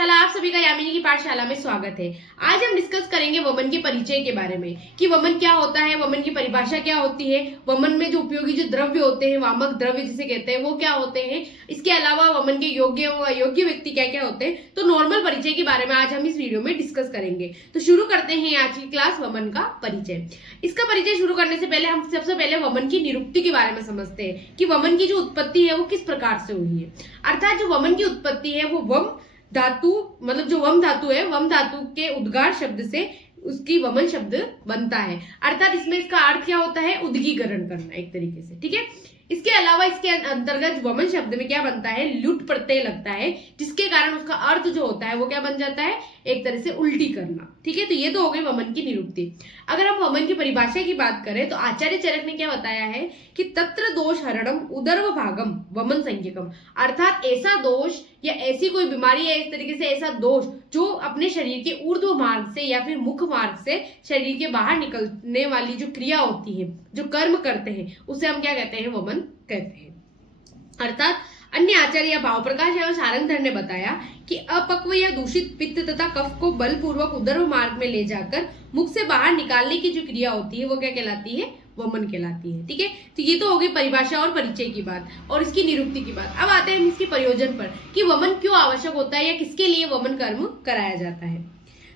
पाठशाला, आप सभी का यामिनी की पाठशाला में स्वागत है। आज हम डिस्कस करेंगे वमन के परिचय के बारे में कि वमन क्या होता है, वमन की परिभाषा क्या होती है, वमन में जो उपयोगी जो द्रव्य होते हैं, वामक द्रव्य जिसे कहते हैं, वो क्या होते हैं। इसके अलावा वमन के योग्य व अयोग्य व्यक्ति क्या क्या होते हैं। तो नॉर्मल परिचय के बारे में आज हम इस वीडियो में डिस्कस करेंगे। तो शुरू करते हैं आज की क्लास वमन का परिचय। इसका परिचय शुरू करने से पहले हम सबसे पहले वमन की निरुक्ति के बारे में समझते हैं कि वमन की जो उत्पत्ति है वो किस प्रकार से हुई है। अर्थात जो वमन की उत्पत्ति है वो वम धातु, मतलब जो वम धातु है, वम धातु के उद्गार शब्द से उसकी वमन शब्द बनता है। अर्थात इसमें इसका अर्थ क्या होता है, उद्गीकरण करना एक तरीके से, ठीक है। इसके अलावा इसके अंतर्गत वमन शब्द में क्या बनता है, लुट प्रत्यय लगता है, जिसके कारण उसका अर्थ जो होता है वो क्या बन जाता है, एक तरह से उल्टी करना, ठीक है। तो ये तो हो गई वमन की निरुक्ति। अगर हम वमन की परिभाषा की बात करें तो आचार्य चरक ने क्या बताया है कि तत्र दोष हरणम उदर्व भागम वमन संज्ञकम। अर्थात ऐसा दोष या ऐसी कोई बीमारी है, इस तरीके से ऐसा दोष जो अपने शरीर के ऊर्ध्व मार्ग से या फिर मुख मार्ग से शरीर के बाहर निकलने वाली जो क्रिया होती है, जो कर्म करते हैं, उसे हम क्या कहते हैं, वमन कहते हैं। अर्थात अन्य आचार्य भाव प्रकाश एवं सारंगधर ने बताया कि अपक्व या दूषित पित्त तथा कफ को बलपूर्वक उदर्व मार्ग में ले जाकर मुख से बाहर निकालने की जो क्रिया होती है वो क्या कहलाती है, वमन कहलाती है, ठीक है। तो ये तो हो गई परिभाषा और परिचय की बात और इसकी निरुक्ति की बात। अब आते हैं हम इसके प्रयोजन पर कि वमन क्यों आवश्यक होता है या किसके लिए वमन कर्म कराया जाता है।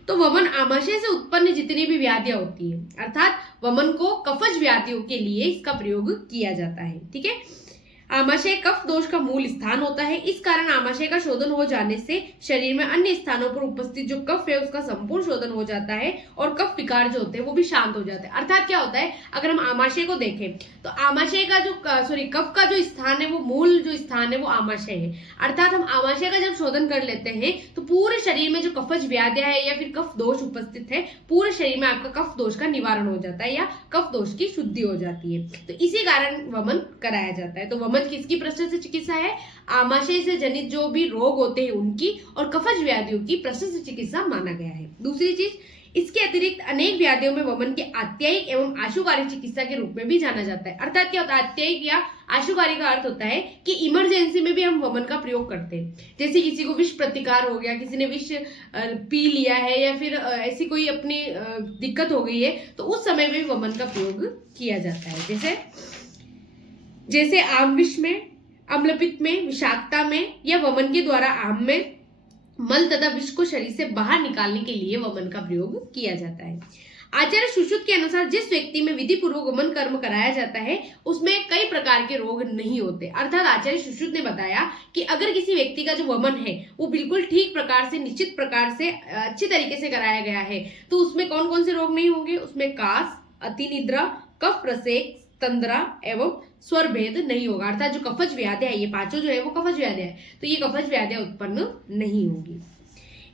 तो वमन आमाशय से उत्पन्न जितनी भी व्याधियां होती है, अर्थात वमन को कफज व्याधियों के लिए इसका प्रयोग किया जाता है, ठीक है। आमाशय कफ दोष का मूल स्थान होता है। इस कारण आमाशय का शोधन हो जाने से शरीर में अन्य स्थानों पर उपस्थित जो कफ है उसका संपूर्ण शोधन हो जाता है और कफ विकार जो होते हैं वो भी शांत हो जाते हैं। अर्थात क्या होता है, अगर हम आमाशय को देखें तो आमाशय का जो कफ का जो स्थान है, वो मूल जो स्थान है वो आमाशय है। अर्थात हम आमाशय का जब शोधन कर लेते हैं तो पूरे शरीर में जो कफज व्याधियां है या फिर कफ दोष उपस्थित है, पूरे शरीर में आपका कफ दोष का निवारण हो जाता है या कफ दोष की शुद्धि हो जाती है। तो इसी कारण वमन कराया जाता है। तो वमन किसकी प्रशस्त चिकित्सा है, आमाशय से जनित जो भी रोग होते हैं उनकी और कफज व्याधियों की प्रशस्त चिकित्सा माना गया है। दूसरी चीज, इसके अतिरिक्त अनेक व्याधियों में वमन के आत्यायिक एवं आशुकारी चिकित्सा के रूप में भी जाना जाता है। अर्थात क्या होता है, आत्यायिक या आशुकारी का अर्थ होता है कि इमरजेंसी में भी हम वमन का प्रयोग करते हैं। जैसे किसी को विष प्रतिकार हो गया, किसी ने विष पी लिया है या फिर ऐसी कोई अपनी दिक्कत हो गई है, तो उस समय में भी वमन का प्रयोग किया जाता है। जैसे आम विष में, अम्लपित्त में, विषाक्तता में या वमन के द्वारा आम में मल तथा विष को शरीर से बाहर निकालने के लिए वमन का प्रयोग किया जाता है। आचार्य सुश्रुत के अनुसार जिस व्यक्ति में विधि पूर्वक वमन कर्म कराया जाता है उसमें कई प्रकार के रोग नहीं होते। अर्थात आचार्य सुश्रुत ने बताया कि अगर किसी व्यक्ति का जो वमन है वो बिल्कुल ठीक प्रकार से, निश्चित प्रकार से, अच्छी तरीके से कराया गया है तो उसमें कौन कौन से रोग नहीं होंगे। उसमें कास, अतिनिद्रा, कफ प्रसेक, तंद्रा एवं स्वर भेद नहीं होगा। अर्थात जो कफज व्याधियां है, ये पांचों जो है वो कफज व्याधियां है, तो ये कफज व्याधियां उत्पन्न नहीं होगी।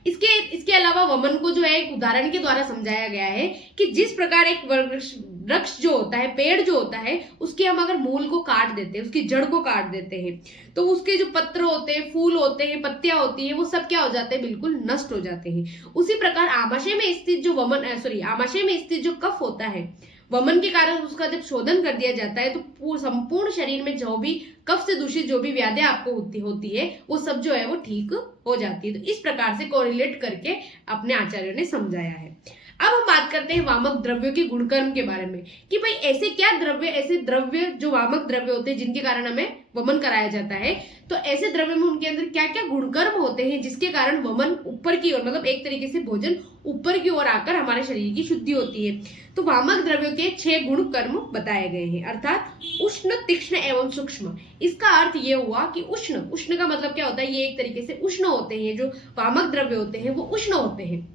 इसके अलावा वमन को जो है एक उदाहरण के द्वारा समझाया गया है कि जिस प्रकार एक वृक्ष जो होता है, पेड़ जो होता है, उसके हम अगर मूल को काट देते हैं, उसकी जड़ को काट देते हैं, तो उसके जो पत्र होते हैं, फूल होते हैं, पत्तियां होती हैं, वो सब क्या हो जाते हैं, बिल्कुल नष्ट हो जाते हैं। उसी प्रकार आमाशय में स्थित जो आमाशय में स्थित जो कफ होता है, वमन के कारण उसका जब शोधन कर दिया जाता है तो संपूर्ण शरीर में जो भी कफ से दूषित जो भी व्याधियां आपको होती है वो सब जो है वो ठीक हो जाती है। तो इस प्रकार से कोरिलेट करके अपने आचार्यों ने समझाया है। अब हम बात करते हैं वामक द्रव्यों के गुणकर्म के बारे में कि भाई ऐसे द्रव्य जो वामक द्रव्य होते हैं जिनके कारण हमें वमन कराया जाता है, तो ऐसे द्रव्य में उनके अंदर क्या क्या गुणकर्म होते हैं जिसके कारण वमन ऊपर की ओर, मतलब एक तरीके से भोजन ऊपर की ओर आकर हमारे शरीर की शुद्धि होती है। तो वामक द्रव्यों के 6 गुण कर्म बताए गए हैं। अर्थात उष्ण, तीक्ष्ण एवं सूक्ष्म। इसका अर्थ ये हुआ कि उष्ण का मतलब क्या होता है, ये एक तरीके से उष्ण होते हैं, जो वामक द्रव्य होते हैं वो उष्ण होते हैं,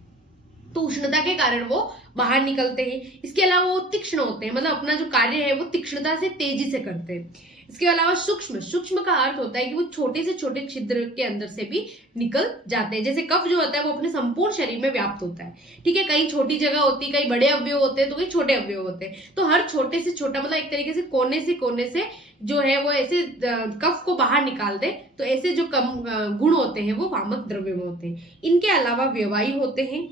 तो उष्णता के कारण वो बाहर निकलते हैं। इसके अलावा वो तीक्ष्ण होते हैं, मतलब अपना जो कार्य है वो तीक्ष्णता से, तेजी से करते हैं। इसके अलावा सूक्ष्म का अर्थ होता है कि वो छोटे से छोटे छिद्र के अंदर से भी निकल जाते हैं। जैसे कफ जो होता है वो अपने संपूर्ण शरीर में व्याप्त होता है, ठीक है। कहीं छोटी जगह होती है, कहीं बड़े अवयव होते हैं, तो कहीं छोटे अवयव होते हैं। तो हर छोटे से छोटा, मतलब एक तरीके से कोने से जो है वो ऐसे कफ को बाहर निकाल दे, तो ऐसे जो कम गुण होते हैं वो वामक द्रव्य में होते हैं। इनके अलावा व्यवायी होते हैं,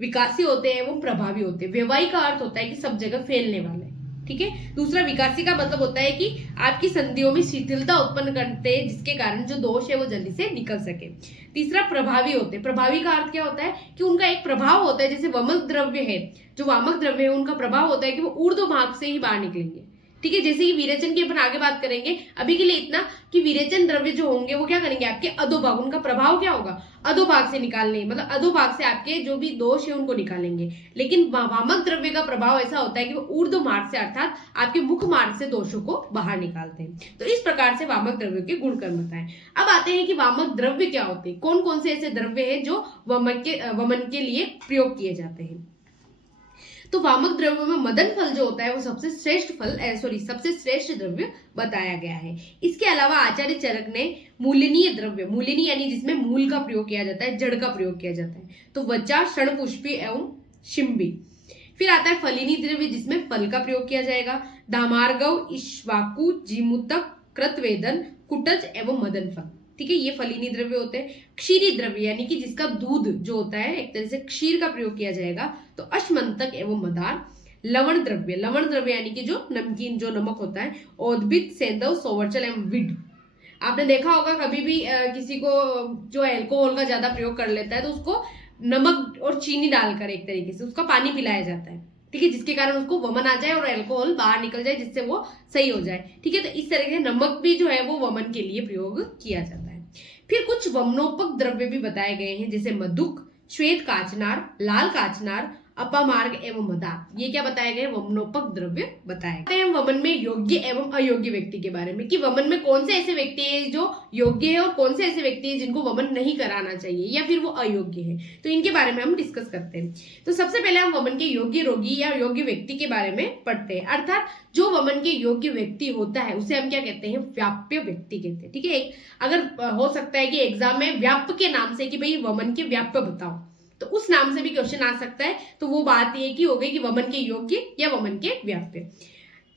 विकासी होते हैं एवं प्रभावी होते हैं। व्यवायी का अर्थ होता है कि सब जगह फैलने वाले, ठीक है। दूसरा विकासी का मतलब होता है कि आपकी संधियों में शिथिलता उत्पन्न करते हैं, जिसके कारण जो दोष है वो जल्दी से निकल सके। तीसरा प्रभावी होते हैं। प्रभावी का अर्थ क्या होता है कि उनका एक प्रभाव होता है, जैसे वमक द्रव्य है, जो वामक द्रव्य है उनका प्रभाव होता है कि वो ऊर्ध्व मार्ग से ही बाहर निकलेंगे, ठीक है। जैसे कि विरेचन की अपन आगे बात करेंगे, अभी के लिए इतना कि विरेचन द्रव्य जो होंगे वो क्या करेंगे, आपके अधोभाग, उनका प्रभाव क्या होगा, अधोभाग से निकालने, मतलब अधोभाग से आपके जो भी दोष है उनको निकालेंगे। लेकिन वामक द्रव्य का प्रभाव ऐसा होता है कि वो ऊर्ध्व मार्ग से अर्थात आपके मुख मार्ग से दोषों को बाहर निकालते हैं। तो इस प्रकार से वामक द्रव्य के गुणकर्म बताएं। अब आते हैं कि वामक द्रव्य क्या होते हैं, कौन कौन से ऐसे द्रव्य है जो वमन के लिए प्रयोग किए जाते हैं। तो वामक द्रव्यों में मदन फल जो होता है वो सबसे श्रेष्ठ द्रव्य बताया गया है। इसके अलावा आचार्य चरक ने मूलनीय द्रव्य, मूलिनी यानी जिसमें मूल का प्रयोग किया जाता है, जड़ का प्रयोग किया जाता है, तो वज्जा, क्षणपुष्पी एवं शिम्बी। फिर आता है फलिनी द्रव्य जिसमें फल का प्रयोग किया जाएगा, दामार्गव, इश्वाकु, जीमुतक, कृतवेदन, कुटज एवं मदन फल, ठीक है। ये फलिनी द्रव्य होते हैं। क्षीरी द्रव्य यानी कि जिसका दूध जो होता है एक तरह से क्षीर का प्रयोग किया जाएगा, तो अश्मंतक एवं मदार। लवण द्रव्य यानी कि जो नमकीन, जो नमक होता है, औद्भिद, सेंधव, सोवरचल एवं विड। आपने देखा होगा कभी भी किसी को जो अल्कोहल का ज्यादा प्रयोग कर लेता है तो उसको नमक और चीनी डालकर एक तरीके से उसका पानी पिलाया जाता है, ठीक है, जिसके कारण उसको वमन आ जाए और अल्कोहल बाहर निकल जाए, जिससे वो सही हो जाए, ठीक है। तो इस तरह से नमक भी जो है वो वमन के लिए प्रयोग किया जाता है। फिर कुछ वमनोपक द्रव्य भी बताए गए हैं, जैसे मधुक, श्वेत काचनार, लाल काचनार, अपामार्ग एवं मदार। ये क्या बताए गए, वमनोपक द्रव्य बताए गए हैं। वमन में योग्य एवं अयोग्य व्यक्ति के बारे में, कि वमन में कौन से ऐसे व्यक्ति है जो योग्य है और कौन से ऐसे व्यक्ति है जिनको वमन नहीं कराना चाहिए या फिर वो अयोग्य है, तो इनके बारे में हम डिस्कस करते हैं। तो सबसे पहले हम वमन के योग्य रोगी या योग्य व्यक्ति के बारे में पढ़ते हैं, अर्थात जो वमन के योग्य व्यक्ति होता है उसे हम क्या कहते हैं, व्याप्य व्यक्ति कहते हैं, ठीक है। अगर हो सकता है कि एग्जाम में व्याप्य के नाम से कि भाई वमन के व्याप्य बताओ, तो उस नाम से भी क्वेश्चन आ सकता है। तो वो बात ये की हो गई कि वमन के योग्य या वमन के व्याप्य।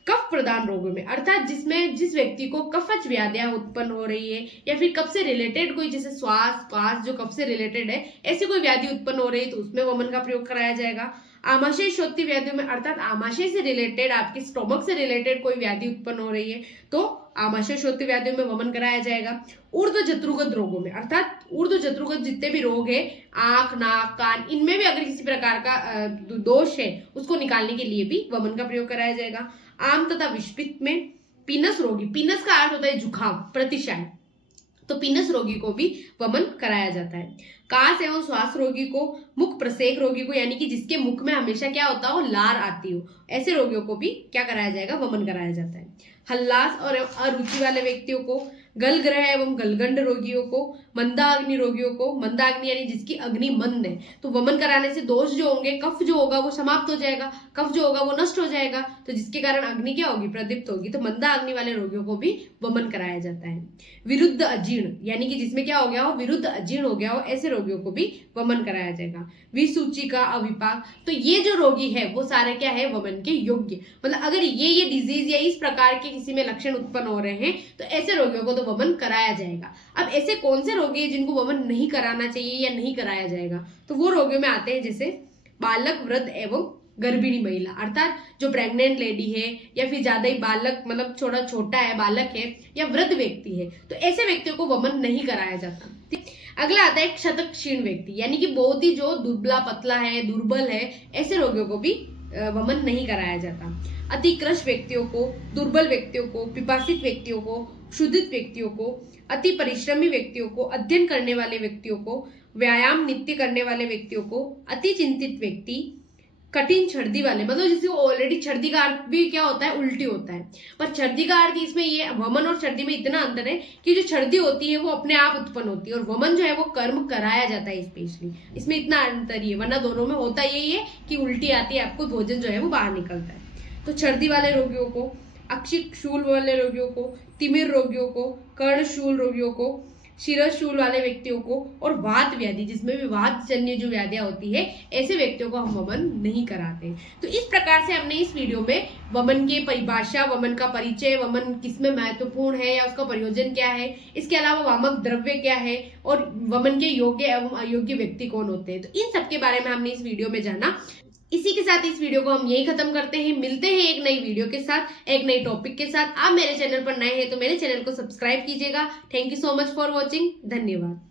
कफ प्रदान रोगों में, अर्थात जिस व्यक्ति को कफज व्याधियां उत्पन्न हो रही है या फिर कफ से रिलेटेड कोई, जैसे श्वास जो कफ से रिलेटेड है, ऐसी कोई व्याधि उत्पन्न हो रही है तो उसमें वमन का प्रयोग कराया जाएगा। आमाशय शोथी व्याधियों में, अर्थात आमाशय से रिलेटेड, आपके स्टोमक से रिलेटेड कोई व्याधि उत्पन्न हो रही है तो आमाशय शोथी व्याधियों में वमन कराया जाएगा। ऊर्ध्व जत्रुगत रोगों में, अर्थात ऊर्ध्व जत्रुगत जितने भी रोग है, आंख, नाक, कान, इनमें भी अगर किसी प्रकार का दोष है उसको निकालने के लिए भी वमन का प्रयोग कराया जाएगा। आम तथा विषपित्त में पीनस रोगी, पीनस का अर्थ होता है जुखाम, प्रतिशाय, तो पीनस रोगी को भी वमन कराया जाता है। कास एवं श्वास रोगी को, मुख प्रसेक रोगी को, यानी कि जिसके मुख में हमेशा क्या होता हो, लार आती हो, ऐसे रोगियों को भी क्या कराया जाएगा, वमन कराया जाता है। हल्लास और अरुचि वाले व्यक्तियों को, गल ग्रह एवं गलगंड रोगियों को, मंदाग्नि रोगियों को, मंदाग्नि यानी जिसकी अग्नि मंद है, तो वमन कराने से दोष जो होंगे, कफ जो होगा वो समाप्त हो जाएगा, कफ जो होगा वो नष्ट हो जाएगा, तो जिसके कारण अग्नि क्या होगी, प्रदीप्त होगी, तो मंदा अग्नि वाले रोगियों को भी वमन कराया जाता है। विरुद्ध अजीर्ण यानी कि जिसमें क्या हो गया हो, विरुद्ध अजीर्ण हो गया हो, ऐसे रोगियों को भी वमन कराया जाएगा। विसूची का अविपाक, तो ये जो रोगी है वो सारे क्या है, वमन के योग्य, मतलब अगर ये डिजीज या इस प्रकार के किसी में लक्षण उत्पन्न हो रहे हैं तो ऐसे रोगियों को तो वमन कराया जाएगा। अब ऐसे कौन से रोगी है जिनको वमन नहीं कराना चाहिए या नहीं कराया जाएगा, तो वो रोगियों में आते हैं जैसे बालक, वृद्ध एवं गर्भिणी महिला, अर्थात जो प्रेग्नेंट लेडी है या फिर ज्यादा ही बालक, मतलब छोटा है, बालक है या वृद्ध व्यक्ति है, तो ऐसे व्यक्तियों को वमन नहीं कराया जाता। अगला आता है क्षत क्षीण व्यक्ति, यानी कि बहुत ही जो दुबला पतला है, दुर्बल है, ऐसे रोगियों को भी वमन नहीं कराया जाता। अति कृश व्यक्तियों को, दुर्बल व्यक्तियों को, पिपासित व्यक्तियों को, क्षुधित व्यक्तियों को, अति परिश्रमी व्यक्तियों को, अध्ययन करने वाले व्यक्तियों को, व्यायाम नित्य करने वाले व्यक्तियों को, अति चिंतित व्यक्ति, कठिन छर्दी वाले, मतलब जिसको ऑलरेडी, छर्दी का अर्थ भी क्या होता है, उल्टी होता है, पर छर्दी का अर्थ इसमें ये, वमन और छर्दी में इतना अंतर है कि जो छर्दी होती है वो अपने आप उत्पन्न होती है और वमन जो है वो कर्म कराया जाता है स्पेशली, इसमें इतना अंतर ही है, वरना दोनों में होता यही है कि उल्टी आती है, आपको भोजन जो है वो बाहर निकलता है। तो छर्दी वाले रोगियों को, अक्षिक शूल वाले रोगियों को, तिमिर रोगियों को, कर्णशूल रोगियों को, शिरशूल वाले व्यक्तियों को और वात व्याधि, जिसमें भी वात जन्य जो व्याधियां होती है, ऐसे व्यक्तियों को हम वमन नहीं कराते। तो इस प्रकार से हमने इस वीडियो में वमन की परिभाषा, वमन का परिचय, वमन किसमें महत्वपूर्ण है या उसका प्रयोजन क्या है, इसके अलावा वामक द्रव्य क्या है और वमन के योग्य एवं अयोग्य व्यक्ति कौन होते हैं, तो इन सब के बारे में हमने इस वीडियो में जाना। इसी के साथ इस वीडियो को हम यही खत्म करते हैं। मिलते हैं एक नई वीडियो के साथ, एक नई टॉपिक के साथ। आप मेरे चैनल पर नए हैं तो मेरे चैनल को सब्सक्राइब कीजिएगा। Thank you so much for watching. धन्यवाद।